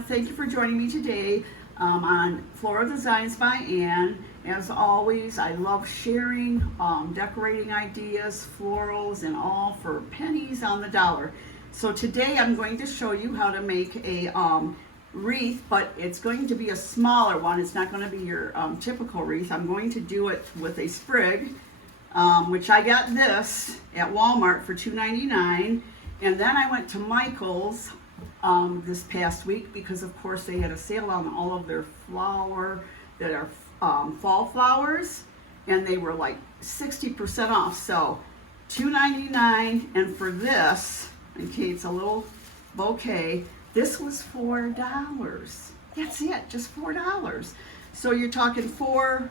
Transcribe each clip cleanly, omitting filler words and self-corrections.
Thank you for joining me today on Floral Designs by Ann. As always, I love sharing decorating ideas, florals, and all for pennies on the dollar. So today I'm going to show you how to make a wreath, but it's going to be a smaller one. It's not going to be your typical wreath. I'm going to do it with a sprig, which I got this at Walmart for $2.99. And then I went to Michael's this past week because of course they had a sale on all of their flower that are fall flowers, and they were like 60% off. So $2.99, and for this, okay, it's a little bouquet, this was $4. That's it, just $4. So you're talking $4,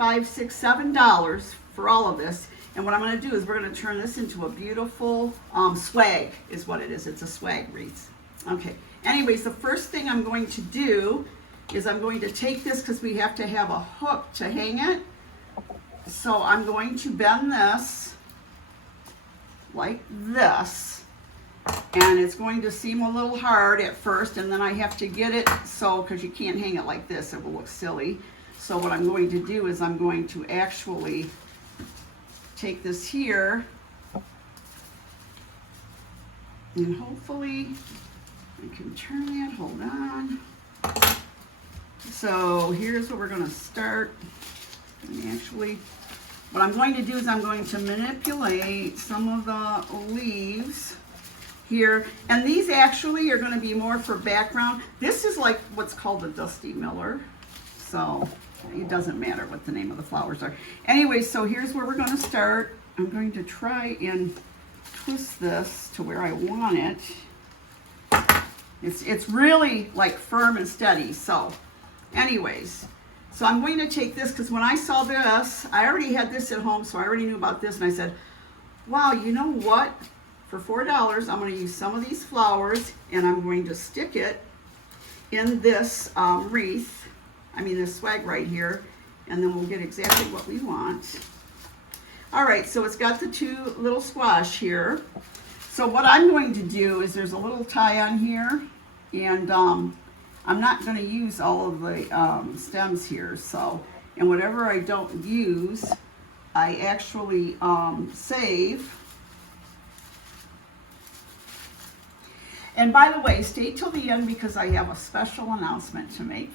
$5, $6, $7 for all of this. And what I'm going to do is we're going to turn this into a beautiful swag is what it is. It's a swag wreath. Okay. Anyways, the first thing I'm going to do is I'm going to take this because we have to have a hook to hang it. So I'm going to bend this like this. And it's going to seem a little hard at first, and then I have to get it so, because you can't hang it like this, it will look silly. So what I'm going to do is I'm going to actually take this here, and hopefully I can turn that, hold on. So here's what we're going to start. And actually, what I'm going to do is I'm going to manipulate some of the leaves here, and these actually are going to be more for background. This is like what's called a Dusty Miller, so it doesn't matter what the name of the flowers are. Anyway, so here's where we're going to start. I'm going to try and twist this to where I want it. It's really like firm and steady. So anyways, so I'm going to take this because when I saw this, I already had this at home, so I already knew about this, and I said, wow, you know what? For $4, I'm going to use some of these flowers, and I'm going to stick it in this wreath. I mean this swag right here, and then we'll get exactly what we want. All right, so it's got the two little squash here. So what I'm going to do is there's a little tie on here, and I'm not going to use all of the stems here. So, and whatever I don't use, I actually save. And by the way, stay till the end because I have a special announcement to make.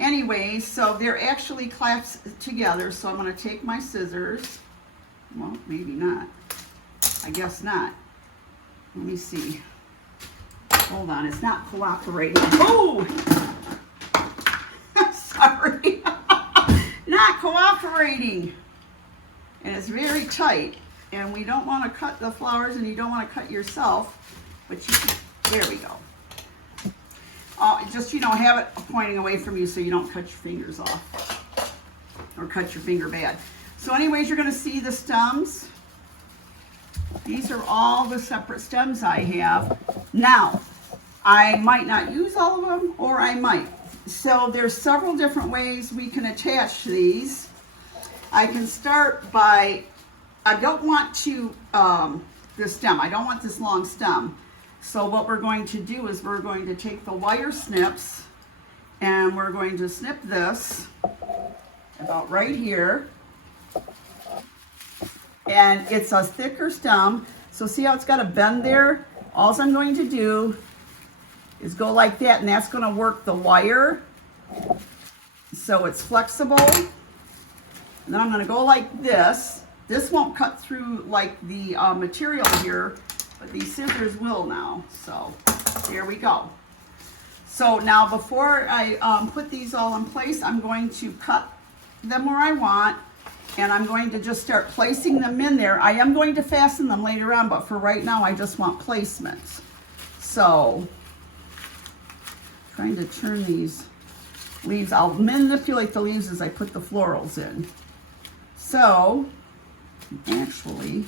Anyway, so they're actually clasped together, so I'm going to take my scissors. Well, maybe not. I guess not. Let me see. Hold on, it's not cooperating. Oh! Sorry. Not cooperating. And it's very tight. And we don't want to cut the flowers, and you don't want to cut yourself. But you can, there we go. Just, you know, have it pointing away from you so you don't cut your fingers off or cut your finger bad. So anyways, you're going to see the stems. These are all the separate stems I have. Now, I might not use all of them, or I might. So there's several different ways we can attach these. I can start by, I don't want to, this stem, I don't want this long stem. So what we're going to do is we're going to take the wire snips, and we're going to snip this about right here. And it's a thicker stem. So see how it's got a bend there? All I'm going to do is go like that, and that's going to work the wire so it's flexible. And then I'm going to go like this. This won't cut through like the material here, but these scissors will now. So there we go. So now before I put these all in place, I'm going to cut them where I want, and I'm going to just start placing them in there. I am going to fasten them later on, but for right now I just want placement. So trying to turn these leaves, I'll manipulate the leaves as I put the florals in. So actually,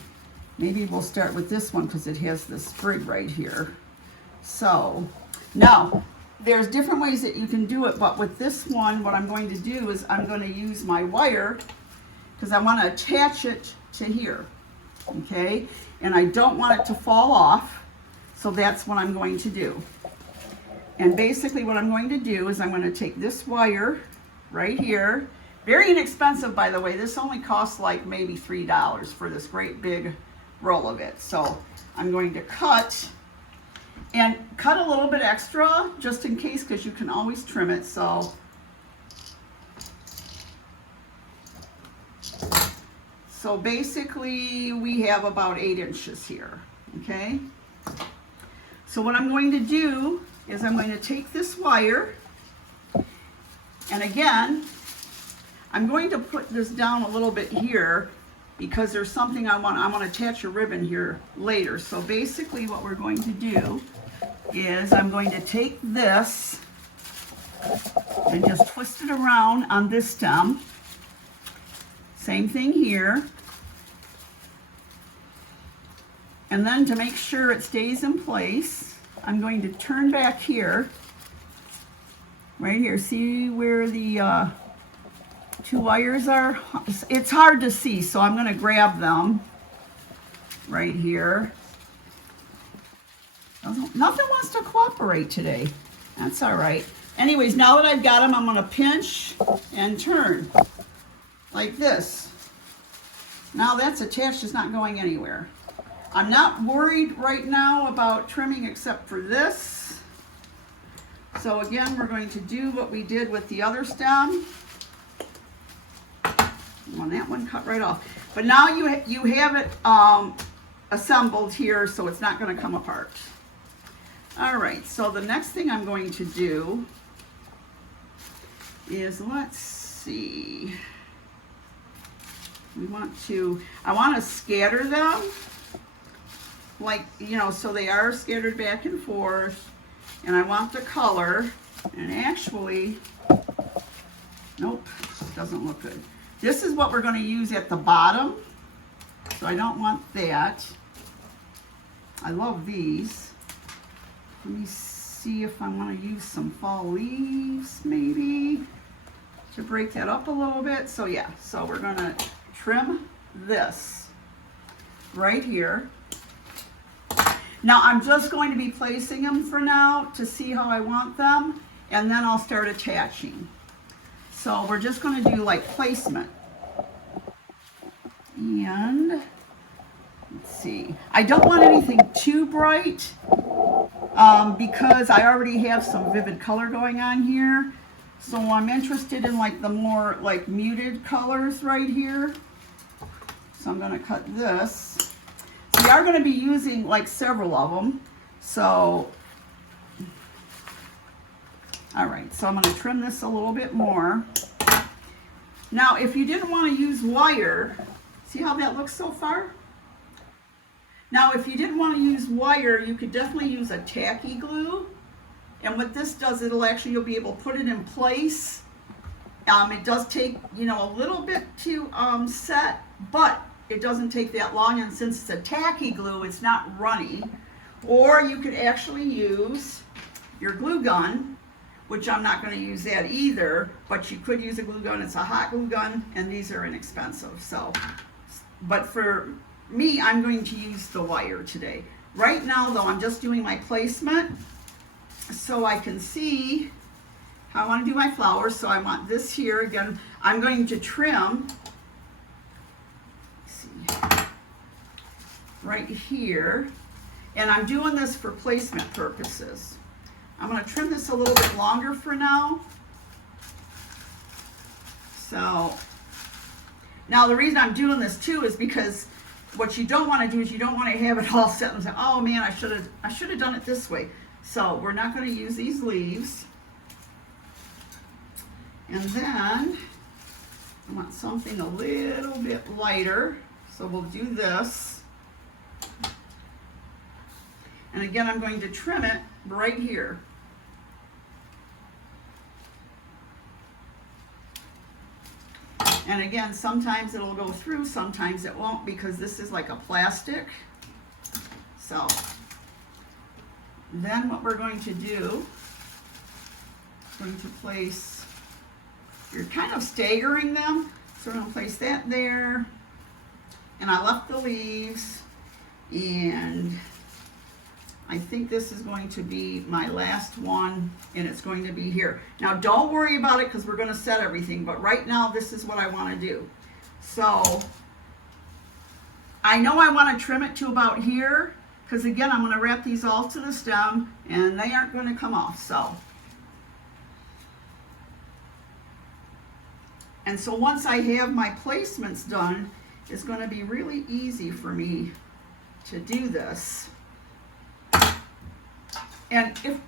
maybe we'll start with this one because it has the sprig right here. So now there's different ways that you can do it, but with this one, what I'm going to do is I'm going to use my wire because I want to attach it to here, okay? And I don't want it to fall off, so that's what I'm going to do. And basically what I'm going to do is I'm going to take this wire right here. Very inexpensive, by the way. This only costs like maybe $3 for this great big roll of it. So I'm going to cut a little bit extra just in case, because you can always trim it. So basically we have about 8 inches here, okay? So what I'm going to do is I'm going to take this wire, and again, I'm going to put this down a little bit here because there's something I want to attach a ribbon here later. So basically what we're going to do is I'm going to take this and just twist it around on this stem. Same thing here. And then to make sure it stays in place, I'm going to turn back here, right here. See where the 2 wires are? It's hard to see, so I'm going to grab them right here. Nothing wants to cooperate today. That's all right. Anyways, now that I've got them, I'm going to pinch and turn like this. Now that's attached, it's not going anywhere. I'm not worried right now about trimming except for this. So again, we're going to do what we did with the other stem. Well, that one cut right off. But now you have it assembled here, so it's not going to come apart. All right, so the next thing I'm going to do is, let's see. I want to scatter them, like, so they are scattered back and forth. And I want the color, and actually, nope, doesn't look good. This is what we're going to use at the bottom, so I don't want that. I love these. Let me see if I want to use some fall leaves, maybe, to break that up a little bit. So yeah, so we're going to trim this right here. Now I'm just going to be placing them for now to see how I want them, and then I'll start attaching. So we're just going to do like placement. And let's see. I don't want anything too bright because I already have some vivid color going on here. So I'm interested in like the more like muted colors right here. So I'm going to cut this. We are going to be using like several of them. So, all right, so I'm going to trim this a little bit more. Now, if you didn't want to use wire, see how that looks so far? Now, if you didn't want to use wire, you could definitely use a tacky glue. And what this does, you'll be able to put it in place. It does take, a little bit to set, but it doesn't take that long, and since it's a tacky glue, it's not runny. Or you could actually use your glue gun, which I'm not going to use that either, but you could use a glue gun. It's a hot glue gun, and these are inexpensive. So, but for me, I'm going to use the wire today. Right now, though, I'm just doing my placement so I can see how I want to do my flowers. So I want this here. Again, I'm going to trim right here, and I'm doing this for placement purposes. I'm going to trim this a little bit longer for now. So now the reason I'm doing this too is because what you don't want to do is you don't want to have it all set and say, oh man, I should have done it this way. So we're not going to use these leaves. And then I want something a little bit lighter, so we'll do this. And again, I'm going to trim it right here. And again, sometimes it'll go through, sometimes it won't, because this is like a plastic. So then what we're going to do, going to place, you're kind of staggering them. So we're going to place that there. And I left the leaves, and I think this is going to be my last one, and it's going to be here. Now don't worry about it because we're going to set everything, but right now this is what I want to do. So I know I want to trim it to about here, because again I'm going to wrap these all to the stem and they aren't going to come off. And so once I have my placements done, it's going to be really easy for me to do this. And if,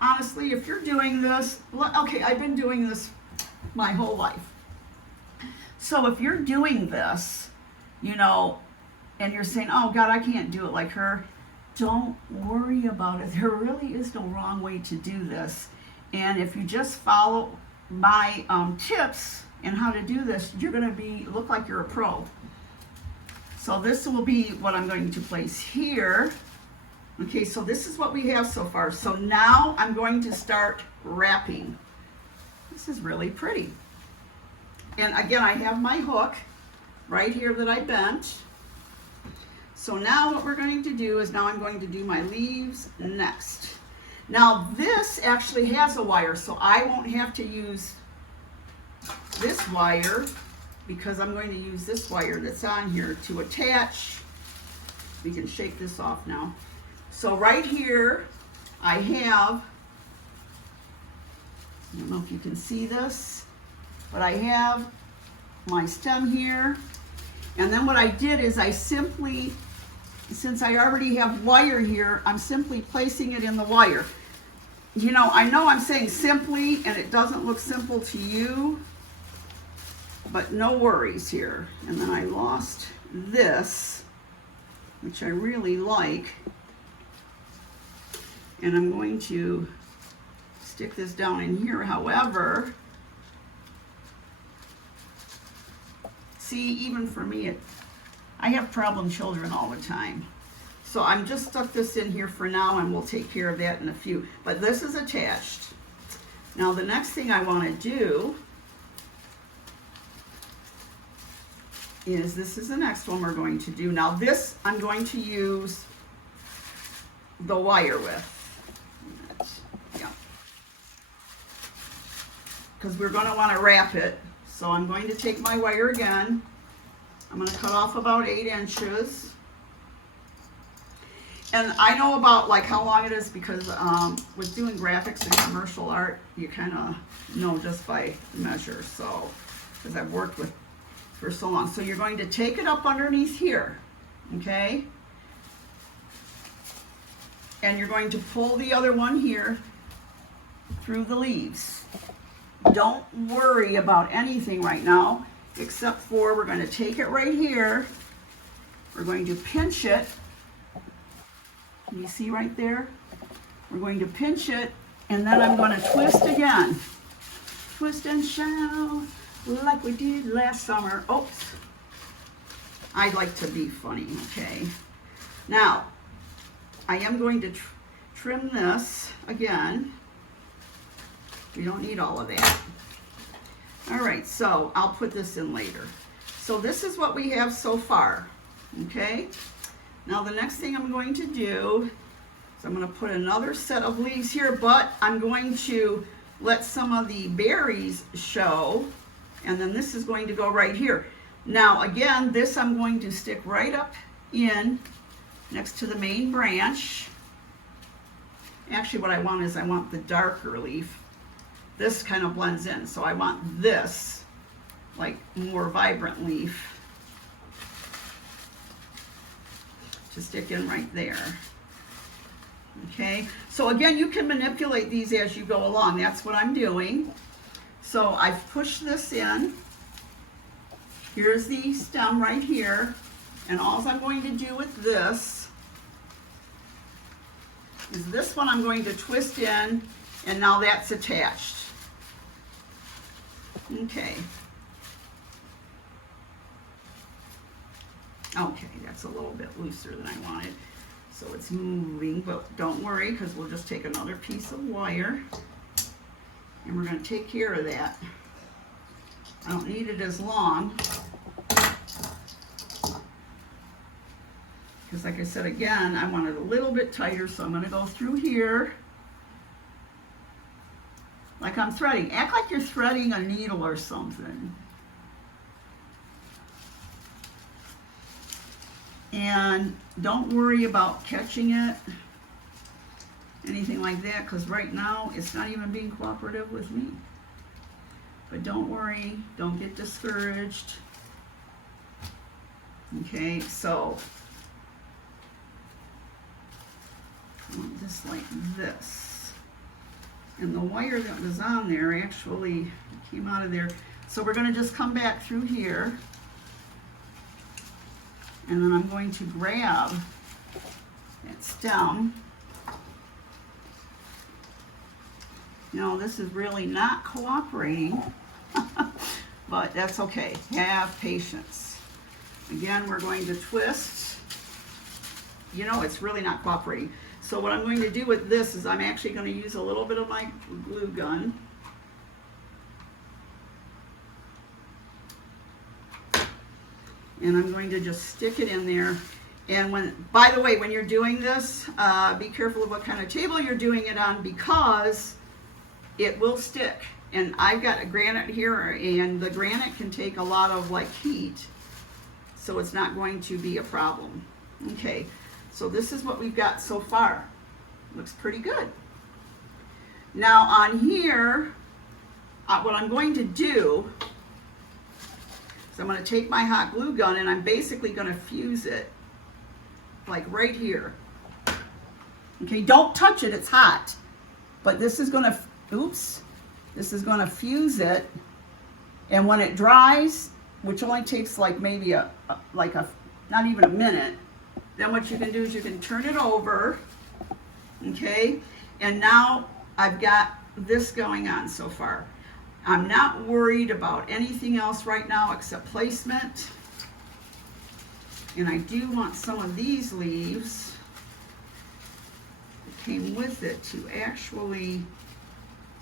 honestly, if you're doing this, okay, I've been doing this my whole life. So if you're doing this, you know, and you're saying, oh God, I can't do it like her, don't worry about it. There really is no wrong way to do this. And if you just follow my tips and how to do this, you're going to look like you're a pro. So this will be what I'm going to place here. Okay, so this is what we have so far. So now I'm going to start wrapping. This is really pretty. And again, I have my hook right here that I bent. So now what we're going to do is now I'm going to do my leaves next. Now this actually has a wire, so I won't have to use this wire because I'm going to use this wire that's on here to attach. We can shake this off now. So right here I have, I don't know if you can see this, but I have my stem here. And then what I did is I simply, since I already have wire here, I'm simply placing it in the wire. You know I'm saying simply and it doesn't look simple to you, but no worries here. And then I lost this, which I really like. And I'm going to stick this down in here. However, see, even for me, I have problem children all the time. So I'm just stuck this in here for now and we'll take care of that in a few. But this is attached. Now the next thing I want to do is, this is the next one we're going to do. Now this I'm going to use the wire with. Yeah. Because we're going to want to wrap it. So I'm going to take my wire again. I'm going to cut off about 8 inches. And I know about like how long it is because with doing graphics and commercial art, you kind of know just by measure. So, because I've worked with for so long. So you're going to take it up underneath here, okay? And you're going to pull the other one here through the leaves. Don't worry about anything right now, except for we're going to take it right here. We're going to pinch it. Can you see right there? We're going to pinch it, and then I'm going to twist again. Twist and shout like we did last summer. Oops. I like to be funny, okay? Now, I am going to trim this again. We don't need all of that. All right, so I'll put this in later. So this is what we have so far, okay? Now the next thing I'm going to do is I'm going to put another set of leaves here, but I'm going to let some of the berries show, and then this is going to go right here. Now again, this I'm going to stick right up in next to the main branch. Actually what I want is I want the darker leaf. This kind of blends in, so I want this like more vibrant leaf to stick in right there. Okay, so again, you can manipulate these as you go along. That's what I'm doing. So I've pushed this in. Here's the stem right here. And all I'm going to do with this is this one I'm going to twist in, and now that's attached. Okay. Okay, that's a little bit looser than I wanted. So it's moving, but don't worry because we'll just take another piece of wire and we're going to take care of that. I don't need it as long because like I said, again, I want it a little bit tighter, so I'm going to go through here like I'm threading. Act like you're threading a needle or something. And don't worry about catching it, anything like that, because right now it's not even being cooperative with me. But don't worry, don't get discouraged. Okay, so I want this like this. And the wire that was on there actually came out of there. So we're going to just come back through here. And then I'm going to grab that stem. No, this is really not cooperating, but that's okay. Have patience. Again, we're going to twist. You know, it's really not cooperating. So what I'm going to do with this is I'm actually going to use a little bit of my glue gun. And I'm going to just stick it in there. And when, by the way, when you're doing this, be careful of what kind of table you're doing it on, because it will stick. And I've got a granite here, and the granite can take a lot of like heat, so it's not going to be a problem. Okay, so this is what we've got so far. Looks pretty good. Now on here, what I'm going to do, so I'm going to take my hot glue gun and I'm basically going to fuse it like right here. Okay, don't touch it, it's hot. But this is going to, oops, this is going to fuse it. And when it dries, which only takes like maybe not even a minute, then what you can do is you can turn it over. Okay, and now I've got this going on so far. I'm not worried about anything else right now except placement. And I do want some of these leaves that came with it to actually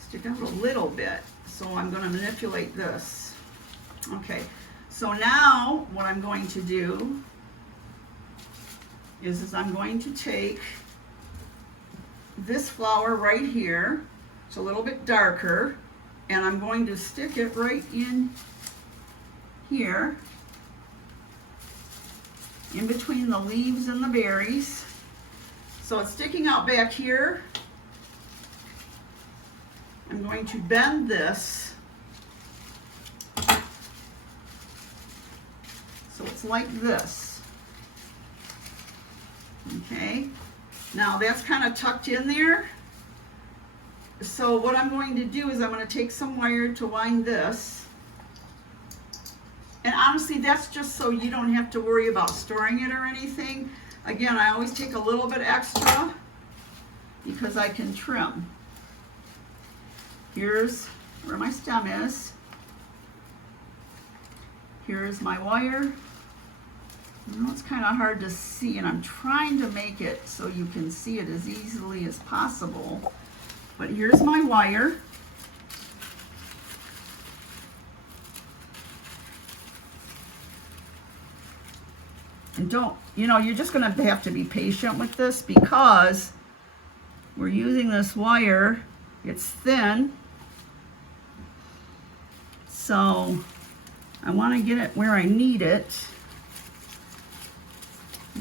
stick out a little bit. So I'm going to manipulate this. Okay, so now what I'm going to do is I'm going to take this flower right here. It's a little bit darker. And I'm going to stick it right in here, in between the leaves and the berries. So it's sticking out back here. I'm going to bend this so it's like this. Okay, now that's kind of tucked in there. So what I'm going to do is I'm going to take some wire to wind this. And honestly, that's just so you don't have to worry about storing it or anything. Again, I always take a little bit extra because I can trim. Here's where my stem is. Here's my wire. I know it's kind of hard to see, and I'm trying to make it so you can see it as easily as possible. But here's my wire. And don't, you know, you're just going to have to be patient with this because we're using this wire. It's thin. So I want to get it where I need it.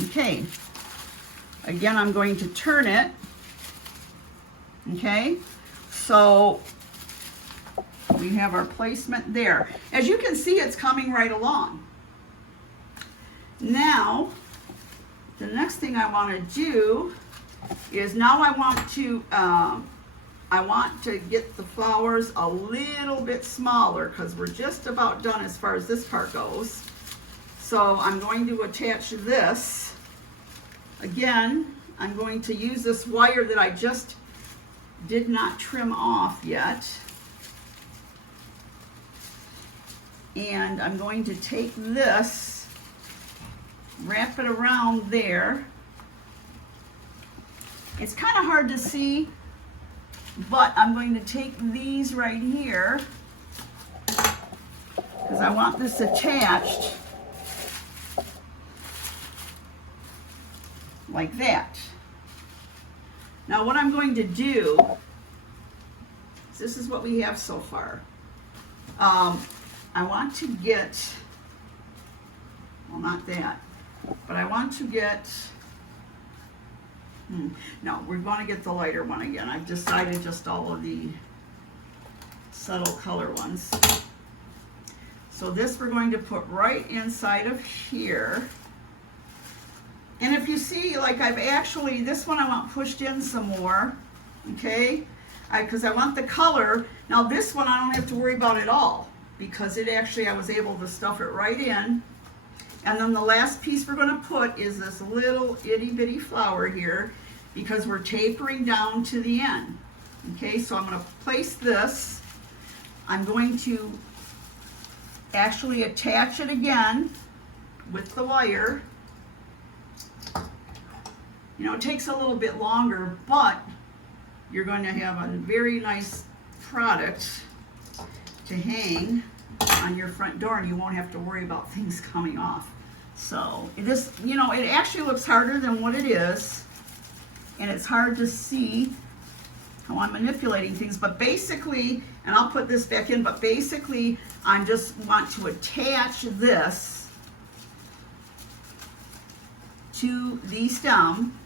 Okay. Again, I'm going to turn it. Okay, so we have our placement there. As you can see, it's coming right along. Now, the next thing I want to do is now I want to get the flowers a little bit smaller because we're just about done as far as this part goes. So I'm going to attach this. Again, I'm going to use this wire that I just did not trim off yet. And I'm going to take this, wrap it around there. It's kind of hard to see, but I'm going to take these right here because I want this attached. like that. Now what I'm going to do, this is what we have so far. I want to get, well, not that, but I want to get, no, we're going to get the lighter one again. I've decided just all of the subtle color ones. So this we're going to put right inside of here. And if you see, like I've actually, this one I want pushed in some more, okay? Because I want the color. Now this one I don't have to worry about at all, because it actually, I was able to stuff it right in. And then the last piece we're gonna put is this little itty bitty flower here, because we're tapering down to the end. Okay, so I'm gonna place this. I'm going to actually attach it again with the wire. You know, it takes a little bit longer, but you're going to have a very nice product to hang on your front door, and you won't have to worry about things coming off. So this, you know, it actually looks harder than what it is, and it's hard to see how I'm manipulating things, but basically, and I'll put this back in, but basically I just want to attach this to the stem,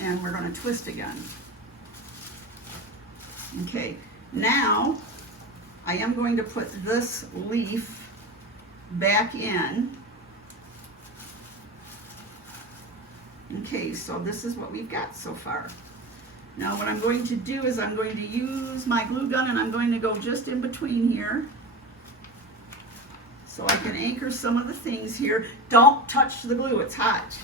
and we're going to twist again. Okay, now I am going to put this leaf back in. Okay, so this is what we've got so far. Now what I'm going to do is I'm going to use my glue gun, and I'm going to go just in between here so I can anchor some of the things here. Don't touch the glue, it's hot.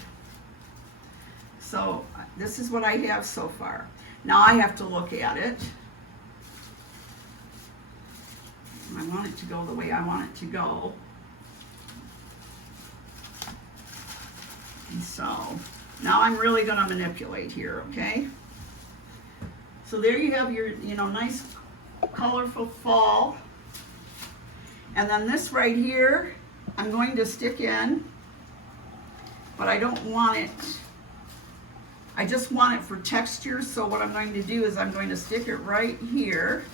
So this is what I have so far. Now I have to look at it. I want it to go the way I want it to go. And so now I'm really going to manipulate here, okay? So there you have your, you know, nice colorful fall. And then this right here, I'm going to stick in, but I don't want it, I just want it for texture. So what I'm going to do is I'm going to stick it right here,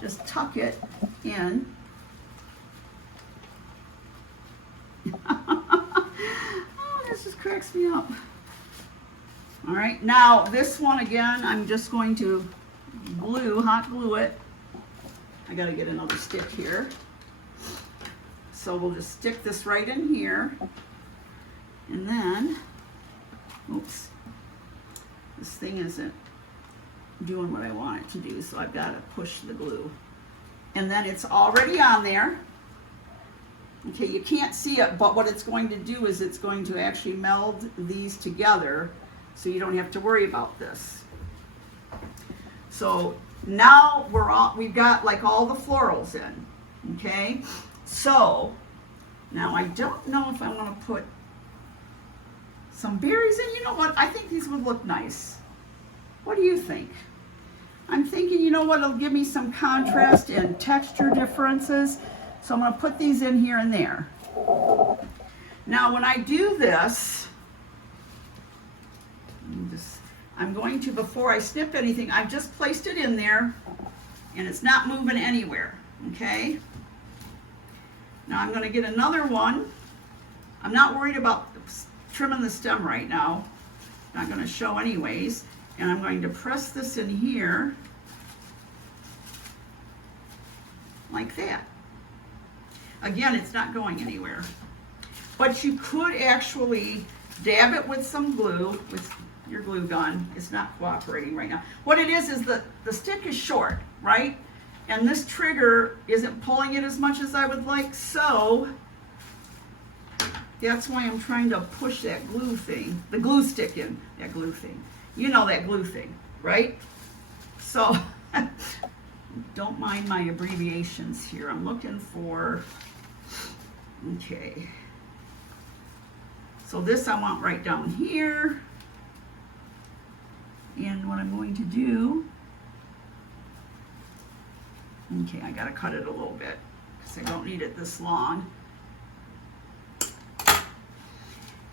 just tuck it in. Oh, this just cracks me up. All right, now this one again, I'm just going to hot glue it. I gotta get another stick here. So we'll just stick this right in here, and then, oops, this thing isn't doing what I want it to do, so I've got to push the glue. And then it's already on there. Okay, you can't see it, but what it's going to do is it's going to actually meld these together, so you don't have to worry about this. So now we've got like all the florals in, okay? So now I don't know if I want to put some berries in. You know what? I think these would look nice. What do you think? I'm thinking, you know what, it'll give me some contrast and texture differences. So I'm going to put these in here and there. Now when I do this, I'm going to, before I snip anything, I've just placed it in there and it's not moving anywhere, okay? Now I'm going to get another one. I'm not worried about trimming the stem right now. Not going to show anyways. And I'm going to press this in here like that. Again, it's not going anywhere. But you could actually dab it with some glue, with your glue gun. It's not cooperating right now. What it is the stick is short, right? And this trigger isn't pulling it as much as I would like, so that's why I'm trying to push that glue thing, the glue stick in, that glue thing. You know that glue thing, right? So, don't mind my abbreviations here. I'm looking for, okay. So this I want right down here. And what I'm going to do, okay, I gotta cut it a little bit because I don't need it this long.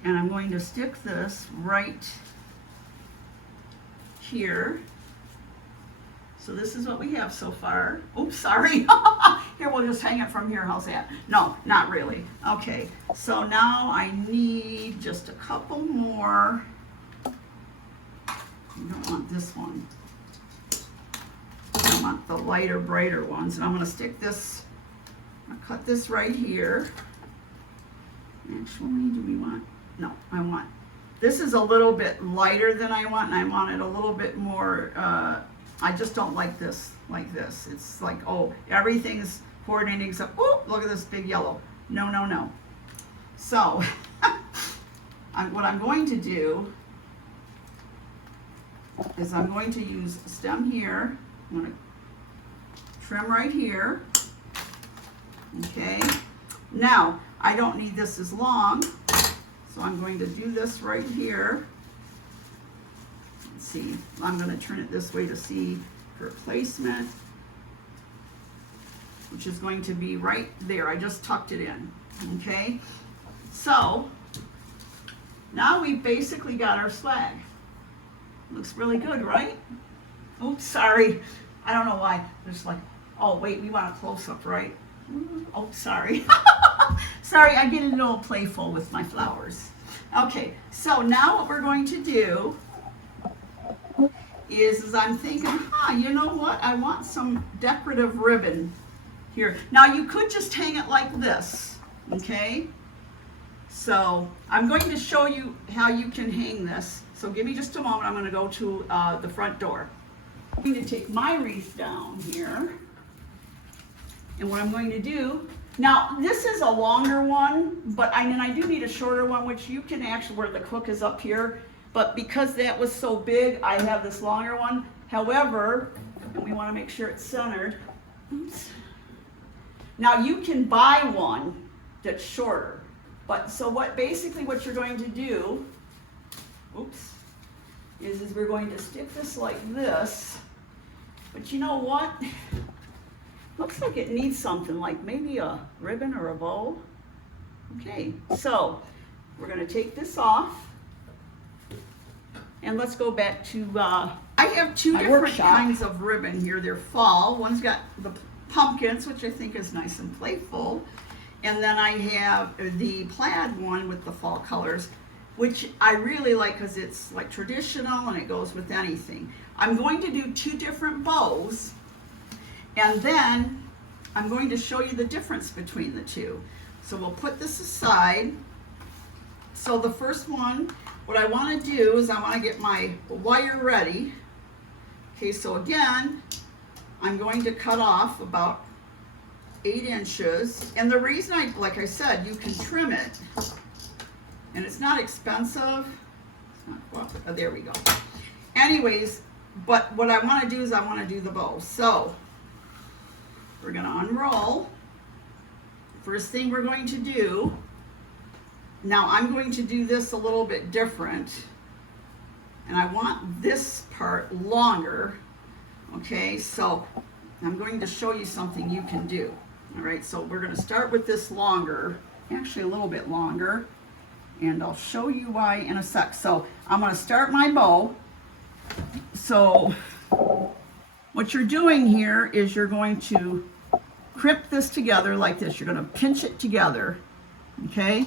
And I'm going to stick this right here. So this is what we have so far. Oops, sorry. Here, we'll just hang it from here. How's that? No, not really. Okay, so now I need just a couple more. You don't want this one. I want the lighter, brighter ones. And I'm going to stick this, I'm going to cut this right here. Actually, do we want, no, I want, this is a little bit lighter than I want, and I want it a little bit more, I just don't like this like this. It's like, oh, everything's coordinating except, oh, look at this big yellow. No, no, no. So, what I'm going to do is I'm going to use a stem here. I'm going to trim right here. Okay. Now, I don't need this as long, so I'm going to do this right here. Let's see, I'm going to turn it this way to see for placement, which is going to be right there. I just tucked it in. Okay. So, now we've basically got our swag. Looks really good, right? Oops, sorry. I don't know why. There's like, oh wait, we want a close-up, right? Oh, sorry. Sorry, I get a little playful with my flowers. Okay, so now what we're going to do is I'm thinking, you know what? I want some decorative ribbon here. Now you could just hang it like this, okay? So I'm going to show you how you can hang this. So give me just a moment. I'm going to go to the front door. I'm going to take my wreath down here. And what I'm going to do, now this is a longer one, but I do need a shorter one, which you can actually, where the hook is up here. But because that was so big, I have this longer one. However, and we want to make sure it's centered. Oops. Now you can buy one that's shorter. But so basically what you're going to do, oops, is we're going to stick this like this. But you know what? Looks like it needs something like maybe a ribbon or a bow. Okay, so we're going to take this off. And let's go back to, I have two different kinds of ribbon here. They're fall. One's got the pumpkins, which I think is nice and playful. And then I have the plaid one with the fall colors, which I really like because it's like traditional and it goes with anything. I'm going to do two different bows, and then I'm going to show you the difference between the two. So we'll put this aside. So the first one, what I want to do is I want to get my wire ready. Okay, so again, I'm going to cut off about 8 inches. And the reason like I said, you can trim it. And it's not expensive. It's not, well, oh, there we go. Anyways, but what I want to do is I want to do the bow. So we're going to unroll. First thing we're going to do, now I'm going to do this a little bit different. And I want this part longer. Okay, so I'm going to show you something you can do. All right, so we're going to start with this longer, actually a little bit longer. And I'll show you why in a sec. So I'm going to start my bow. So what you're doing here is you're going to crimp this together like this. You're going to pinch it together. Okay.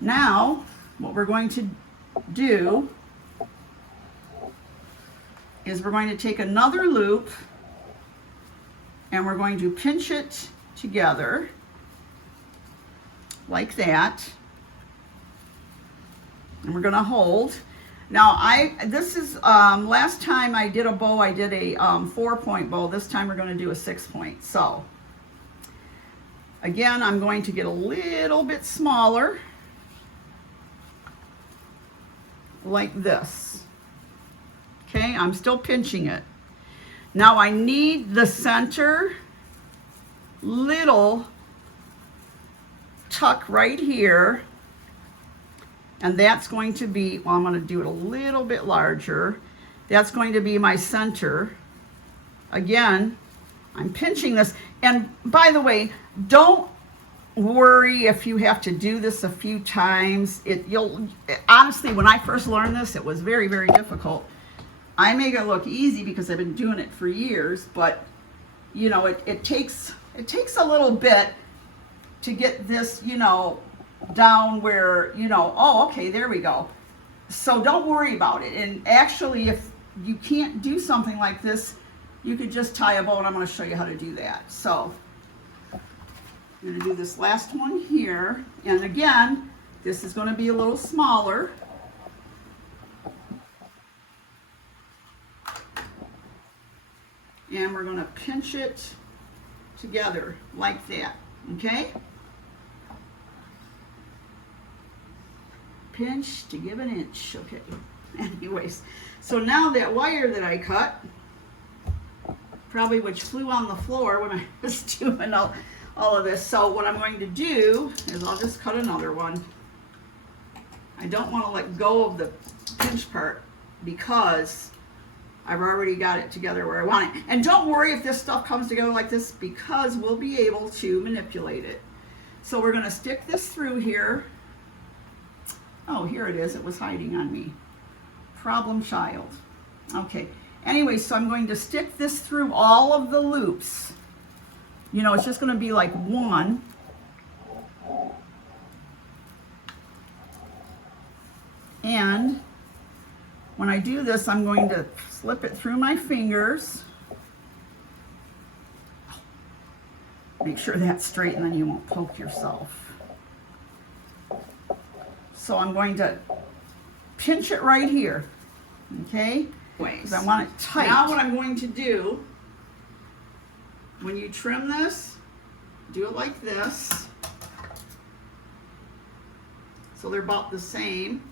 Now what we're going to do is we're going to take another loop and we're going to pinch it together like that. And we're going to hold. Now this is, last time I did a bow, I did a 4-point bow. This time we're going to do a 6-point. So again, I'm going to get a little bit smaller like this. Okay, I'm still pinching it. Now I need the center little tuck right here. And that's going to be, well, I'm going to do it a little bit larger. That's going to be my center. Again, I'm pinching this. And by the way, don't worry if you have to do this a few times. You'll honestly, when I first learned this, it was very, very difficult. I make it look easy because I've been doing it for years, but you know, it takes a little bit to get this, you know, down where, you know, oh, okay, there we go. So don't worry about it. And actually, if you can't do something like this, you could just tie a bow, and I'm going to show you how to do that. So I'm going to do this last one here. And again, this is going to be a little smaller. And we're going to pinch it together like that, okay? Pinch to give an inch, okay. Anyways, so now that wire that I cut, probably which flew on the floor when I was doing all of this. So what I'm going to do is I'll just cut another one. I don't want to let go of the pinch part because I've already got it together where I want it. And don't worry if this stuff comes together like this, because we'll be able to manipulate it. So we're going to stick this through here. Oh, here it is. It was hiding on me. Problem child. Okay. Anyway, so I'm going to stick this through all of the loops. You know, it's just going to be like one. And when I do this, I'm going to slip it through my fingers. Make sure that's straight and then you won't poke yourself. So I'm going to pinch it right here, okay? Because I want it tight. Now what I'm going to do, when you trim this, do it like this. So they're about the same.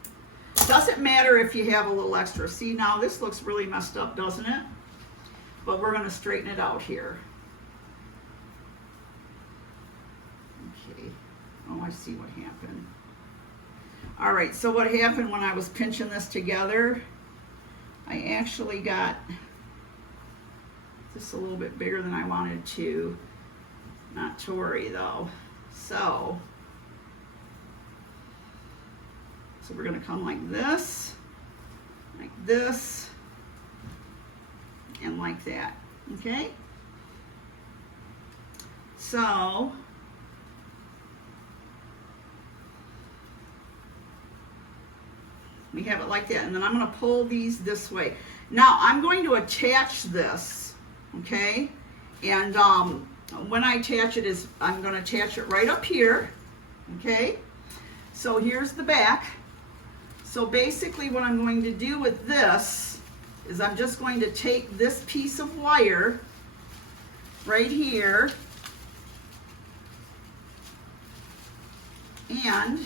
Doesn't matter if you have a little extra. See, now this looks really messed up, doesn't it? But we're going to straighten it out here. Okay. Oh, I see what happened. All right, so what happened when I was pinching this together, I actually got this a little bit bigger than I wanted to. Not to worry though. So we're going to come like this, and like that, okay? So we have it like that, and then I'm going to pull these this way. Now I'm going to attach this, okay? And when I attach it, I'm going to attach it right up here, okay? So here's the back. So basically what I'm going to do with this is I'm just going to take this piece of wire right here and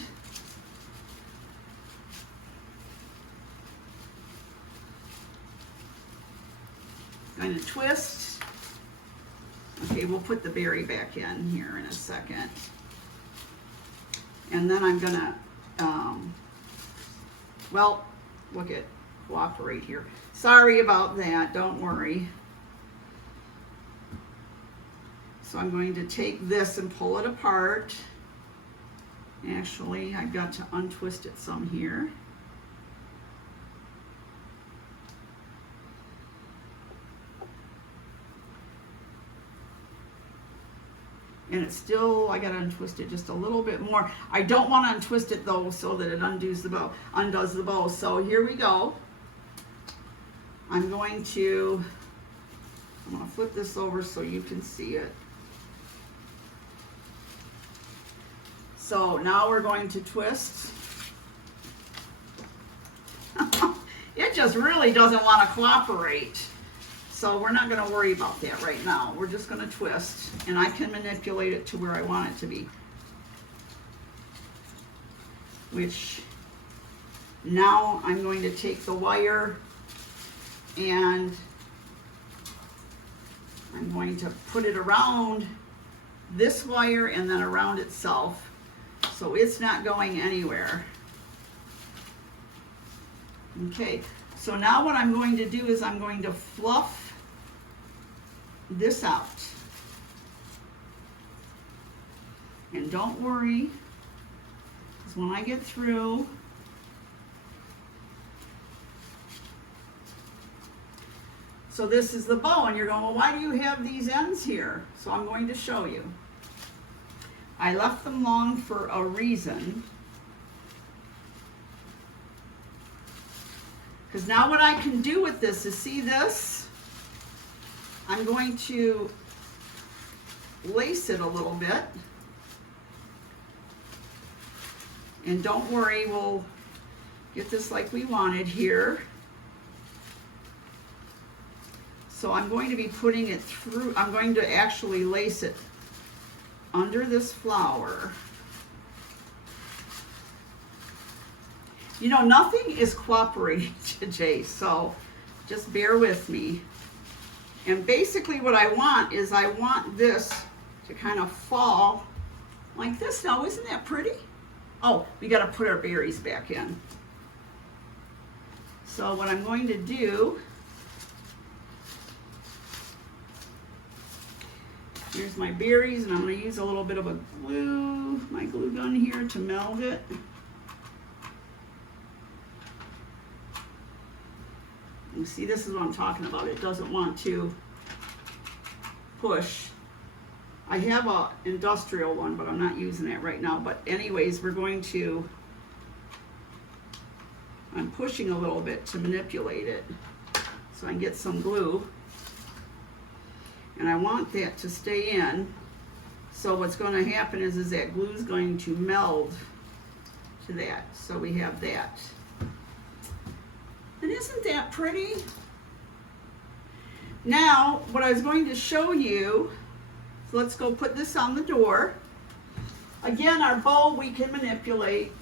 I'm going to twist. Okay, we'll put the berry back in here in a second. And then I'm going to, well, look at, cooperate here. Sorry about that, don't worry. So I'm going to take this and pull it apart. Actually, I've got to untwist it some here. And it's still, I gotta untwist it just a little bit more. I don't want to untwist it though, so that it undoes the bow. So here we go. I'm gonna flip this over so you can see it. So now we're going to twist. It just really doesn't want to cooperate. So we're not going to worry about that right now. We're just going to twist, and I can manipulate it to where I want it to be. Which now I'm going to take the wire and I'm going to put it around this wire and then around itself, so it's not going anywhere. Okay, so now what I'm going to do is I'm going to fluff this out. And don't worry, because when I get through, so this is the bow, and you're going, well, why do you have these ends here? So I'm going to show you. I left them long for a reason. Because now what I can do with this is, see this? I'm going to lace it a little bit. And don't worry, we'll get this like we wanted here. So I'm going to be putting it through, I'm going to actually lace it under this flower. You know, nothing is cooperating today, so just bear with me. And basically what I want is I want this to kind of fall like this. Now, isn't that pretty? Oh, we got to put our berries back in. So what I'm going to do, here's my berries, and I'm going to use a little bit of a glue, my glue gun here to meld it. You see, this is what I'm talking about. It doesn't want to push. I have an industrial one, but I'm not using it right now. But anyways, we're going to, I'm pushing a little bit to manipulate it so I can get some glue. And I want that to stay in. So what's going to happen is that glue is going to meld to that. So we have that. And isn't that pretty? Now, what I was going to show you, so let's go put this on the door. Again, our bow we can manipulate,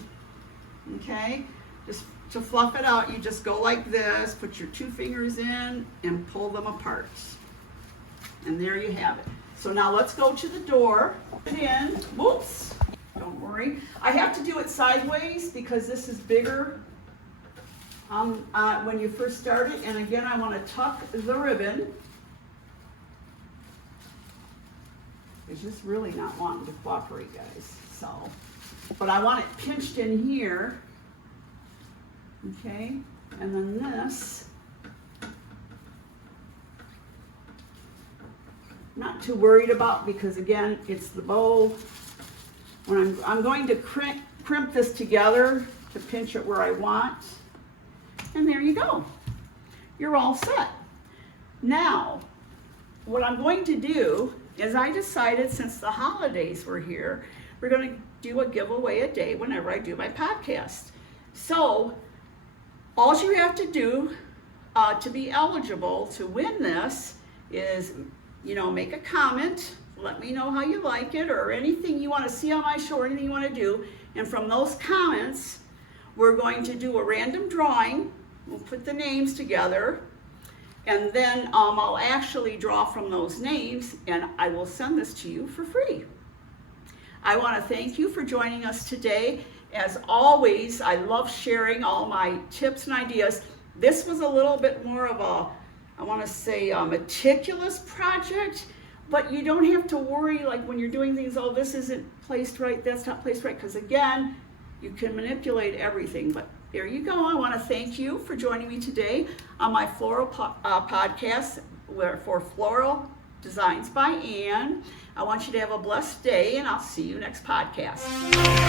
okay? Just to fluff it out, you just go like this, put your 2 fingers in and pull them apart. And there you have it. So now let's go to the door, put it in, whoops, don't worry. I have to do it sideways because this is bigger when you first start it. And again, I want to tuck the ribbon. It's just really not wanting to cooperate, guys. So, but I want it pinched in here, okay? And then this, not too worried about, because again, it's the bow. When I'm going to crimp this together to pinch it where I want. And there you go. You're all set. Now, what I'm going to do is I decided, since the holidays were here, we're going to do a giveaway a day whenever I do my podcast. So, all you have to do to be eligible to win this is, you know, make a comment, let me know how you like it, or anything you want to see on my show, or anything you want to do. And from those comments, we're going to do a random drawing. We'll put the names together, and then I'll actually draw from those names, and I will send this to you for free. I want to thank you for joining us today. As always, I love sharing all my tips and ideas. This was a little bit more of a, I want to say, a meticulous project, but you don't have to worry like when you're doing things, oh, this isn't placed right, that's not placed right, because again, you can manipulate everything. But there you go. I want to thank you for joining me today on my Floral podcast for Floral Designs by Ann. I want you to have a blessed day, and I'll see you next podcast.